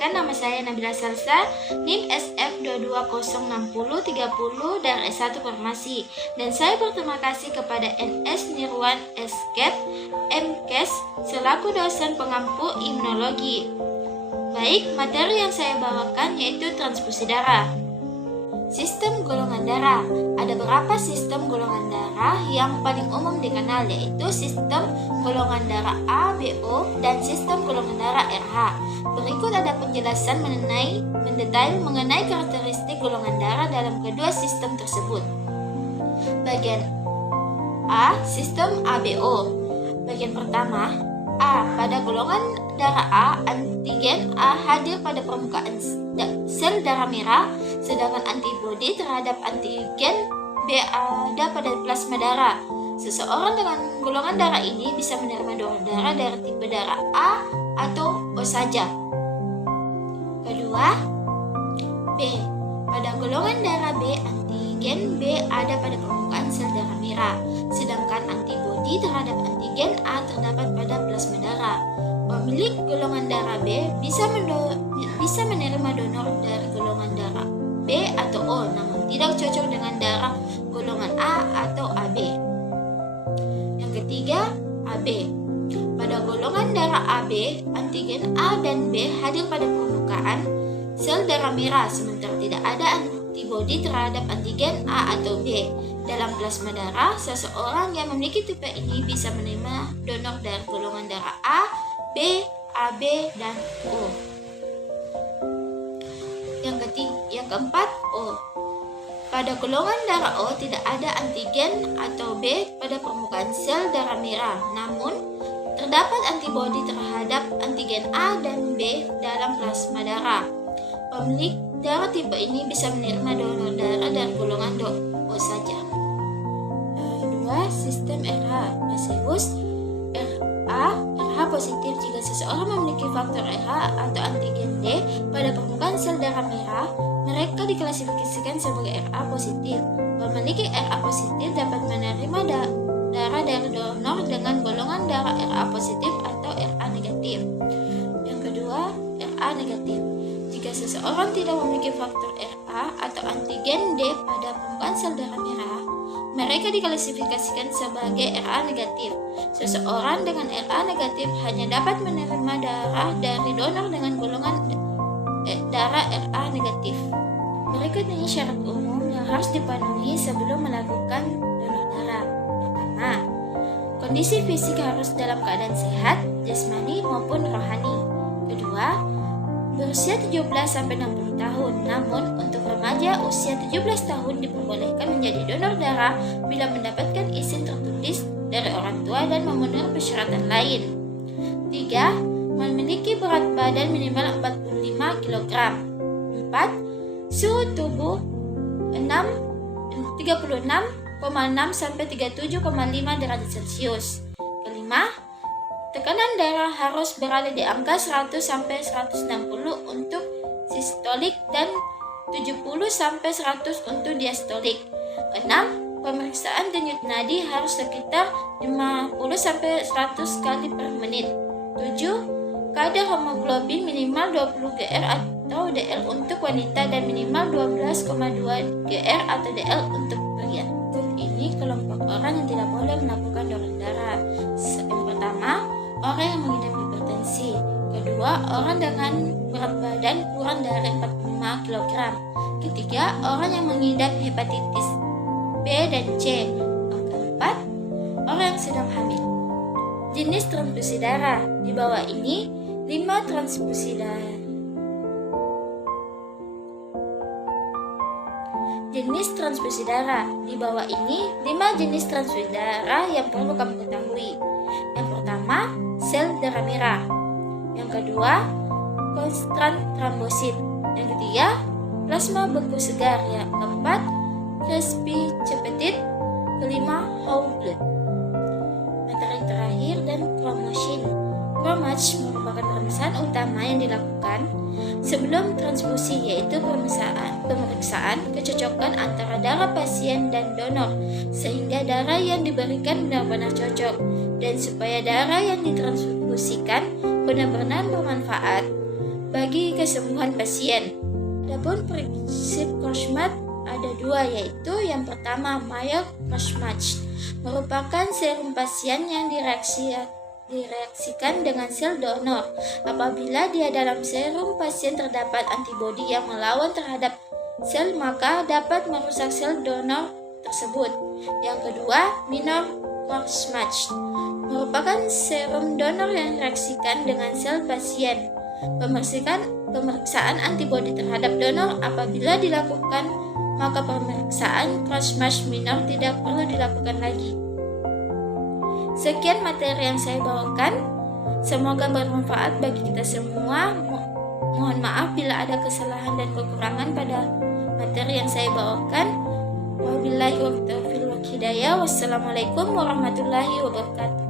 Perkenalkan, nama saya Nabila Salsa, NIM SF2206030 dari S1 Farmasi. Dan saya berterima kasih kepada NS Nirwan Escape MKes selaku dosen pengampu imunologi. Baik, materi yang saya bawakan yaitu transfusi darah. Sistem golongan darah. Ada beberapa sistem golongan darah yang paling umum dikenal, yaitu sistem golongan darah A, B, O, dan sistem golongan darah RH. Berikut ada penjelasan mendetail mengenai karakteristik golongan darah dalam kedua sistem tersebut. Bagian A, sistem ABO. Bagian pertama, A. Pada golongan darah A, antigen A hadir pada permukaan sel darah merah, sedangkan antibodi terhadap antigen B ada pada plasma darah. Seseorang dengan golongan darah ini bisa menerima donor darah dari tipe darah A atau O saja. Kedua, B. Pada golongan darah B, antigen B ada pada permukaan sel darah merah, sedangkan antibodi terhadap antigen A terdapat pada plasma darah. Pemilik golongan darah B bisa menerima donor dari golongan darah B atau O, namun tidak cocok dengan darah golongan A atau AB. Yang ketiga, AB. Pada golongan darah AB, antigen A dan B hadir pada permukaan sel darah merah, sementara tidak ada antibodi terhadap antigen A atau B. Dalam plasma darah, seseorang yang memiliki tipe ini bisa menerima donor dari golongan darah A, B, AB, dan O. Yang keempat, O. Pada golongan darah O tidak ada antigen atau B pada permukaan sel darah merah, namun terdapat antibodi terhadap antigen A dan B dalam plasma darah. Pemilik darah tipe ini bisa menerima donor darah dari golongan O saja. Kedua, sistem RH. Baseus RH positif. Jika seseorang memiliki faktor RH atau antigen D pada permukaan sel darah merah, mereka diklasifikasikan sebagai RH positif. Pemiliki RH positif dapat menerima darah dari donor dengan golongan darah RH positif atau RH negatif. Yang kedua, RH negatif. Jika seseorang tidak memiliki faktor RH atau antigen D pada permukaan sel darah merah, mereka diklasifikasikan sebagai RH negatif. Seseorang dengan RH negatif hanya dapat menerima darah dari donor dengan golongan darah RH negatif. Berikut ini syarat umum yang harus dipenuhi sebelum melakukan donor darah. Pertama, kondisi fisik harus dalam keadaan sehat, jasmani maupun rohani. Kedua, berusia 17-60 tahun. Namun, untuk remaja usia 17 tahun diperbolehkan menjadi donor darah bila mendapatkan izin tertulis dari orang tua dan memenuhi persyaratan lain. 3. Memiliki berat badan minimal 45 kg. 4. Suhu tubuh 36,6 sampai 37,5 derajat Celcius. Kelima, tekanan darah harus berada di angka 100 sampai 160 untuk sistolik dan 70 sampai 100 untuk diastolik. 6. Pemeriksaan denyut nadi harus sekitar 50 sampai 100 kali per menit. 7. Kadar hemoglobin minimal 20 Gr atau DL untuk wanita dan minimal 12,2 Gr atau DL untuk pria. Ini kelompok orang yang tidak boleh melakukan donor darah. Yang pertama, orang yang mengidap hipertensi. Kedua, orang dengan berat badan kurang dari 45 kg. Ketiga, orang yang mengidap hepatitis B dan C. Yang keempat, orang yang sedang hamil. Jenis transfusi darah. Di bawah ini 5 transfusi darah. Jenis transfusi darah. Di bawah ini 5 jenis transfusi darah yang perlu kamu ketahui. Yang pertama, sel darah merah. Yang kedua, konstan trombosit. Yang ketiga, plasma beku segar. Yang keempat, respicepetit. Kelima, whole blood. Materi terakhir dan promotion. Promach merupakan pemeriksaan utama yang dilakukan sebelum transfusi, yaitu pemeriksaan kecocokan antara darah pasien dan donor, sehingga darah yang diberikan benar-benar cocok, dan supaya darah yang ditransfusikan benar-benar bermanfaat. bagi kesembuhan pasien. Adapun prinsip Krushmat ada dua, yaitu yang pertama Mayo Krushmat merupakan serum pasien yang direaksikan dengan sel donor. Apabila dia dalam serum pasien terdapat antibodi yang melawan terhadap sel, maka dapat merusak sel donor tersebut. Yang kedua, Minor Krushmat merupakan serum donor yang direaksikan dengan sel pasien. Pemeriksaan antibodi terhadap donor apabila dilakukan, maka pemeriksaan Krushmat minor tidak perlu dilakukan lagi. Sekian materi yang saya bawakan. Semoga bermanfaat bagi kita semua. Mohon maaf bila ada kesalahan dan kekurangan pada materi yang saya bawakan. Wabillahi taufiq wal hidayah. Wassalamualaikum warahmatullahi wabarakatuh.